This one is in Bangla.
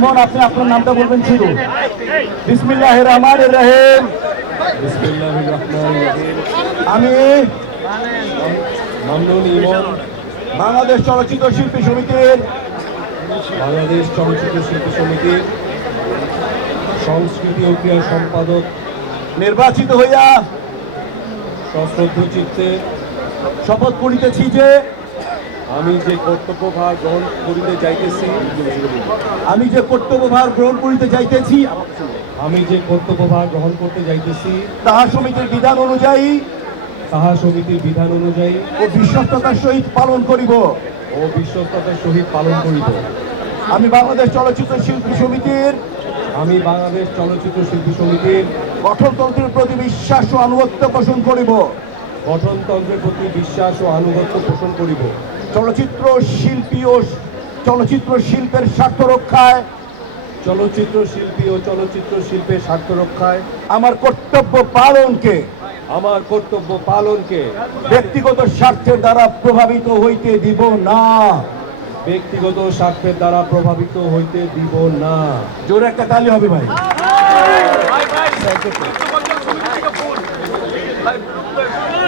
আপনি আপনার নামটা বলবেন বিসমিল্লাহ রহমান রহিম। আমি বাংলাদেশ চলচ্চিত্র শিল্পী সমিতির বাংলাদেশ চলচ্চিত্র শিল্পী সমিতির সংস্কৃতি ও ক্রীড়া সম্পাদক নির্বাচিত হইয়া সশ্রদ্ধ চিত্তে শপথ করিতেছি যে আমি যে কর্তব্যভার গ্রহণ করিতে যাইতেছি আমি যে কর্তব্যভার গ্রহণ করিতে যাইতেছি আমি যে কর্তব্যভার গ্রহণ করতে যাইতেছি তাহা সমিতির বিধান অনুযায়ী তাহা সমিতির বিধান অনুযায়ী ও বিশ্বস্ততার সহিত পালন করিব। ও বিশ্বস্ততার সহিত পালন করিব। আমি বাংলাদেশ চলচ্চিত্র শিল্পী সমিতির আমি বাংলাদেশ চলচ্চিত্র শিল্পী সমিতির গঠনতন্ত্রের প্রতি বিশ্বাস ও আনুগত্য পোষণ করিব। গঠনতন্ত্রের প্রতি বিশ্বাস ও আনুগত্য পোষণ করিব। চলচ্চিত্র শিল্পী ও চলচ্চিত্র শিল্পের স্বার্থ রক্ষায়। চলচ্চিত্র শিল্পী ও চলচ্চিত্র শিল্পের স্বার্থ রক্ষায়। আমার কর্তব্য পালনকে আমার কর্তব্য পালনকে ব্যক্তিগত স্বার্থের দ্বারা প্রভাবিত হইতে দিব না। ব্যক্তিগত স্বার্থের দ্বারা প্রভাবিত হইতে দিব না। জোরে একটা তালি হবে ভাই।